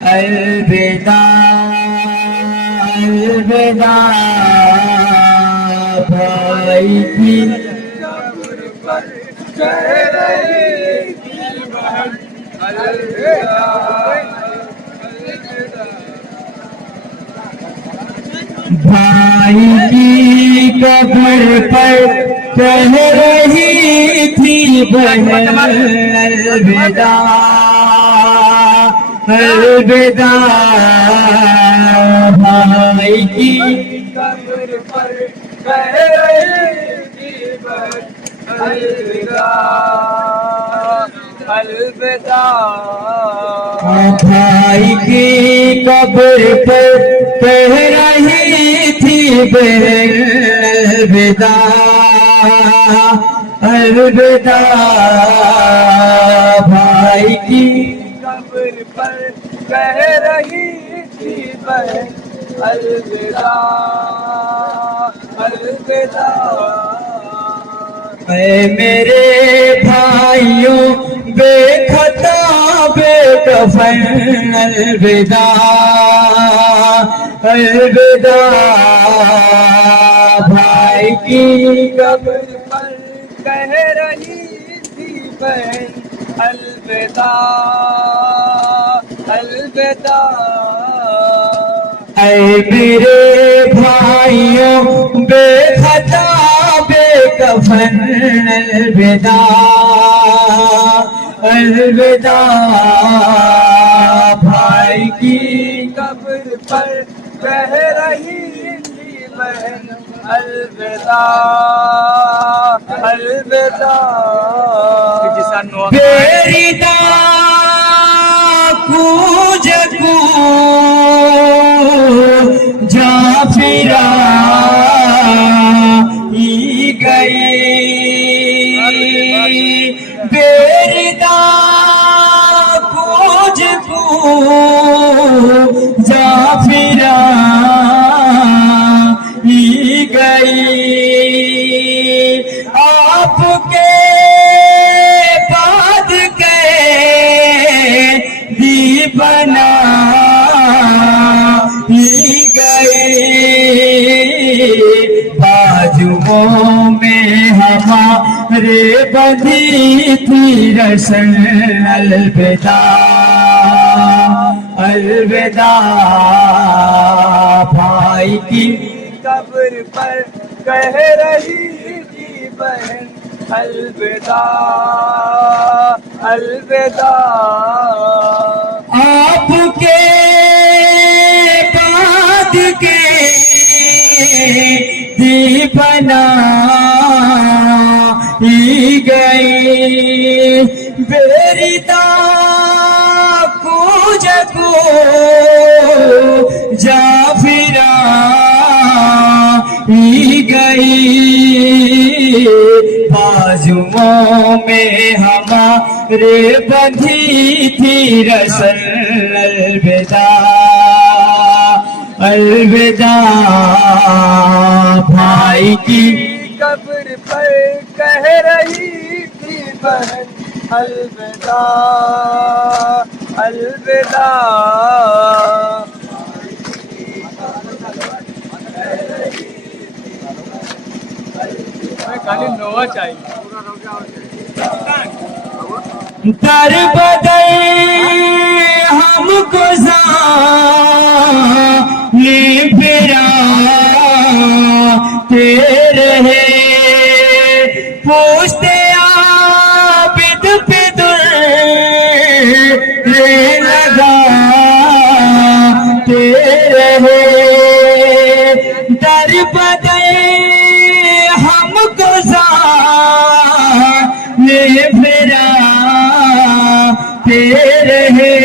الوداع الوداع بھائی کی قبر پر کہہ رہی تھی بہن الوداع بھائی کی قبر پر کہہ رہی تھی بہن الوداع الوداع بھائی کی قبر پر کہہ رہی تھی بہن الوداع الوداع بھائی کی قبر پر کہہ رہی تھی بہن الوداع الوداع بھائی کی قبر پر کہہ رہی تھی بہن الوداع الوداع اے میرے بھائیوں بے خطا بے کفن الوداع الوداع بھائی کی قبر پر کہہ رہی تھی بہن الوداع الوداع اے میرے بھائیوں بے خطا بے کفن الوداع الوداع بھائی کی قبر پر کہہ رہی تھی بہن الوداع الوداع بیریدا کوجکو جا پھرا ہی گئی بیریدا کوجکو جا پھرا ہی گئی آپ کے بعد کے دی بنا ہی گئی بازوؤں میں ہمارے بندھی تھی رسن الوداع الوداع بھائی کی قبر پر کہہ رہی تھی بہن الوداع الوداع آپ کے بعد کے دی بنا ہی گئی بیریدا کوجکو جا پھرا ہی گئی بازوؤں میں ہمارے بندھی تھی رسل الوداع الوداع بھائی کی قبر پر کہہ رہی تھی بہن الوداع الوداع خالی نوا چاہیے در بدر ہم گزارنے پھرا رہے پوچھتے عابد پہ در لگا رہے در بدر ہم گزارنے پھرا رہے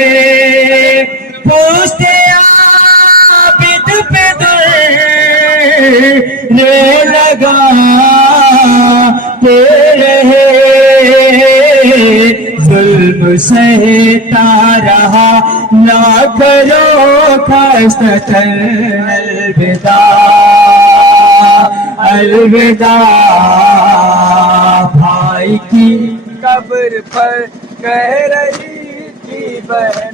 پوچھتے عابد پہ در لگا رہے ظلم سہتا رہا نہ کرو خستہ الوداع الوداع بھائی کی قبر پر کہہ رہی تھی بہن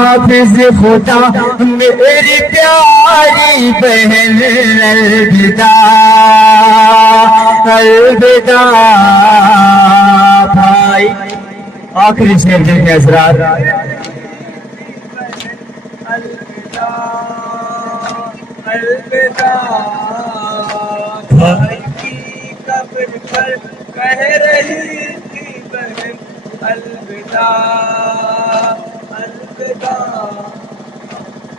حافظ خدا میری پیاری بہن الوداع الوداع بھائی. آخری شعر دیکھیں حضرات. الوداع بھائی کی قبر پر کہہ رہی تھی بہن الوداع الوداع.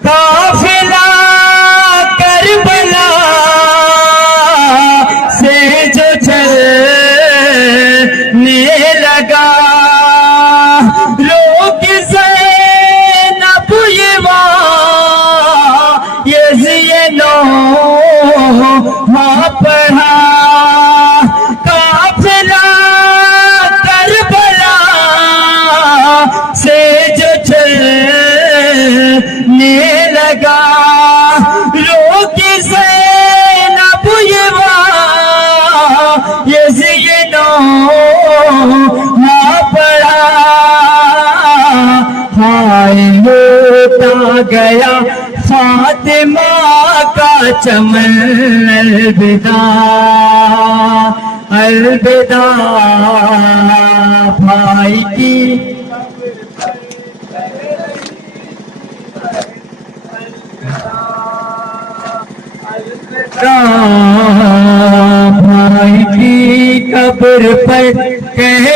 قافلہ کربلا سے جو چلنے لگا روک زینب یہ وہاں پڑھا. قافلہ کربلا سے جو چلنے لگا روک زینب یہ وہاں پڑھا. ہائے ہوتا گیا فاطمہ کا چمن الوداع الوداع بھائی کی بھائی کی قبر پر کہہ